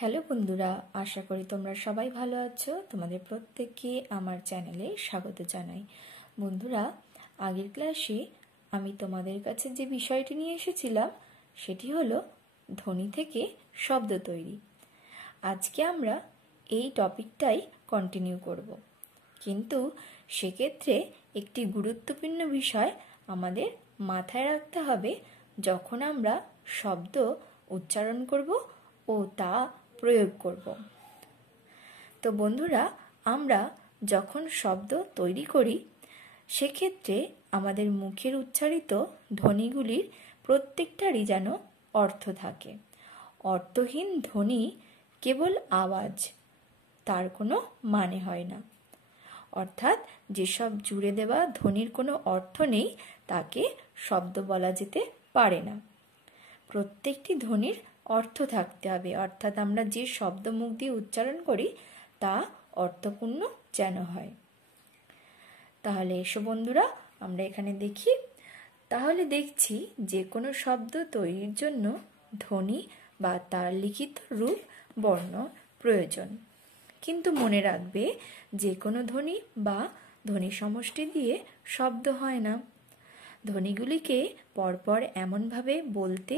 Hello বন্ধুরা, আশা করি তোমরা সবাই ভালো আছো। তোমাদের প্রত্যেককে আমার চ্যানেলে স্বাগত জানাই। বন্ধুরা, আগের ক্লাসে আমি তোমাদের কাছে যে বিষয়টি নিয়ে এসেছিলাম সেটি হলো ধ্বনি থেকে শব্দ তৈরি। আজকে আমরা এই টপিকটাই কন্টিনিউ করব, কিন্তু সেক্ষেত্রে একটি গুরুত্বপূর্ণ বিষয় আমাদের মাথায় রাখতে হবে যখন আমরা শব্দ উচ্চারণ করব ও তা প্রয়োগ করব। তো বন্ধুরা, আমরা যখন শব্দ তৈরি করি সেক্ষেত্রে আমাদের মুখের উচ্চারিত ধ্বনিগুলির প্রত্যেকটারই যেন অর্থ থাকে। অর্থহীন ধ্বনি কেবল আওয়াজ, তার কোনো মানে হয় না। অর্থাৎ যেসব জুড়ে দেওয়া ধ্বনির কোনো অর্থ নেই তাকে শব্দ বলা যেতে পারে না। প্রত্যেকটি ধ্বনির অর্থ থাকতে হবে, অর্থাৎ আমরা যে শব্দ মুখ দিয়ে উচ্চারণ করি তা অর্থপূর্ণ যেন হয়। তাহলে এসো বন্ধুরা, আমরা এখানে দেখি। তাহলে দেখছি যে কোনো শব্দ তৈরির জন্য ধ্বনি বা তার লিখিত রূপ বর্ণ প্রয়োজন। কিন্তু মনে রাখবে, যে কোনো ধ্বনি বা ধ্বনি সমষ্টি দিয়ে শব্দ হয় না। ধ্বনিগুলিকে পরপর এমনভাবে বলতে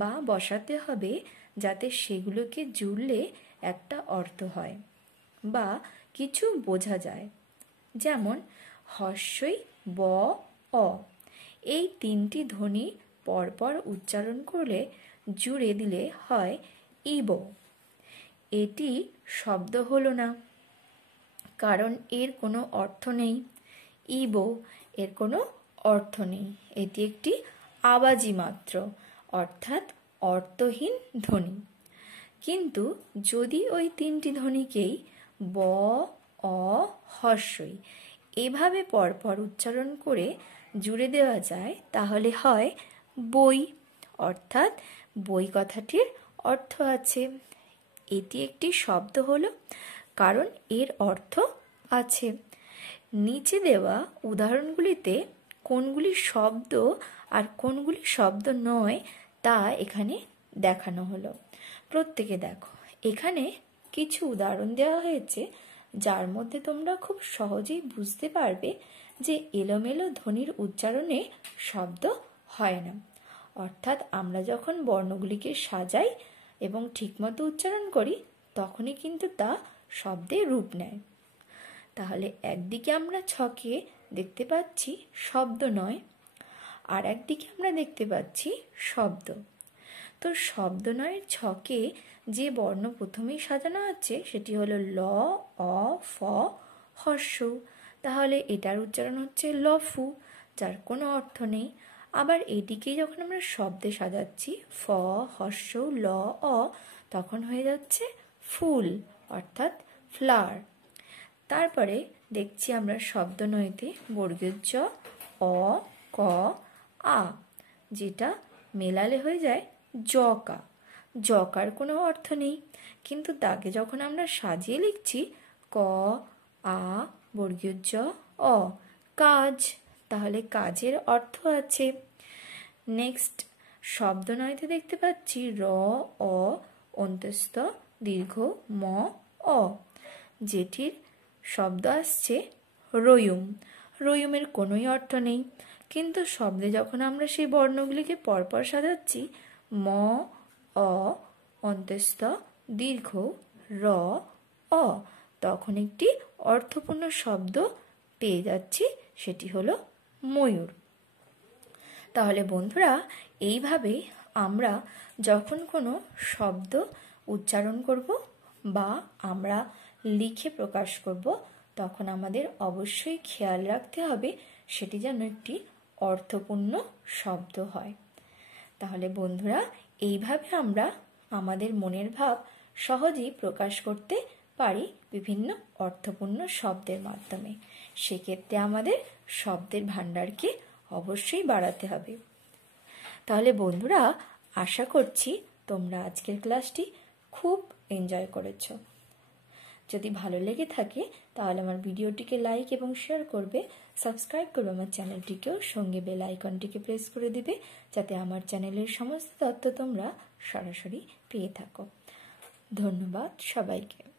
বা বসাতে হবে যাতে সেগুলোকে জুড়লে একটা অর্থ হয় বা কিছু বোঝা যায়। যেমন হস্যই, ব, অ, এই তিনটি ধ্বনি পরপর উচ্চারণ করলে জুড়ে দিলে হয় ইব। এটি শব্দ হলো না, কারণ এর কোনো অর্থ নেই। ইব এর কোনো অর্থ নেই, এটি একটি আওয়াজই মাত্র, অর্থাৎ অর্থহীন ধ্বনি। কিন্তু যদি ওই তিনটি ধ্বনিকেই ব, অ, হস্যই এভাবে পরপর উচ্চারণ করে জুড়ে দেওয়া যায় তাহলে হয় বই, অর্থাৎ বই কথাটির অর্থ আছে। এটি একটি শব্দ হলো, কারণ এর অর্থ আছে। নিচে দেওয়া উদাহরণগুলিতে কোনগুলি শব্দ আর কোনগুলি শব্দ নয় তা এখানে দেখানো হলো। প্রত্যেকে দেখো, এখানে কিছু উদাহরণ দেওয়া হয়েছে যার মধ্যে তোমরা খুব সহজেই বুঝতে পারবে যে এলোমেলো ধ্বনির উচ্চারণে শব্দ হয় না। অর্থাৎ আমরা যখন বর্ণগুলিকে সাজাই এবং ঠিকমতো উচ্চারণ করি তখনই কিন্তু তা শব্দে রূপ নেয়। তাহলে একদিকে আমরা ছকে দেখতে পাচ্ছি শব্দ নয়, আর একদিকে আমরা দেখতে পাচ্ছি শব্দ। তো শব্দ নয়ের ছকে যে বর্ণ প্রথমেই সাজানো আছে সেটি হলো ল, অ, ফ, হর্ষ। তাহলে এটার উচ্চারণ হচ্ছে লফু, যার কোনো অর্থ নেই। আবার এদিকে যখন আমরা শব্দে সাজাচ্ছি ফ, হর্ষ, ল, অ, তখন হয়ে যাচ্ছে ফুল, অর্থাৎ ফ্লাওয়ার। তারপরে দেখছি আমরা শব্দ নয়তে বর্গীয় জ, অ, ক, আ, যেটা মেলালে হয়ে যায় জকা। জকার কোনো অর্থ নেই, কিন্তু তাকে যখন আমরা সাজিয়ে লিখছি ক, আ, বর্গীয় জ, অ, কাজ, তাহলে কাজের অর্থ আছে। নেক্সট শব্দ নয়তে দেখতে পাচ্ছি র, অ, অন্তস্থ দীর্ঘ ম, অ, যেটির শব্দ আসছে রয়ুম। রয়ুমের কোনোই অর্থ নেই, কিন্তু শব্দে যখন আমরা সেই বর্ণগুলিকে পরপর সাজাচ্ছি ম, অ, অন্তস্থ দীর্ঘ র, অ, তখন একটি অর্থপূর্ণ শব্দ পেয়ে যাচ্ছি, সেটি হলো ময়ূর। তাহলে বন্ধুরা, এইভাবে আমরা যখন কোনো শব্দ উচ্চারণ করব বা আমরা লিখে প্রকাশ করব তখন আমাদের অবশ্যই খেয়াল রাখতে হবে সেটি যেন একটি অর্থপূর্ণ শব্দ হয়। তাহলে বন্ধুরা, এইভাবে আমরা আমাদের মনের ভাব সহজেই প্রকাশ করতে পারি বিভিন্ন অর্থপূর্ণ শব্দের মাধ্যমে। সেক্ষেত্রে আমাদের শব্দের ভাণ্ডারকে অবশ্যই বাড়াতে হবে। তাহলে বন্ধুরা, আশা করছি তোমরা আজকের ক্লাসটি খুব এনজয় করেছো। যদি ভালো লেগে থাকে তাহলে আমার ভিডিওটিকে লাইক এবং শেয়ার করবে, সাবস্ক্রাইব করবে আমার চ্যানেলটিকেও, সঙ্গে বেল আইকনটিকে প্রেস করে দিবে যাতে আমার চ্যানেলের সমস্ত তথ্য তোমরা সরাসরি পেয়ে থাকো। ধন্যবাদ সবাইকে।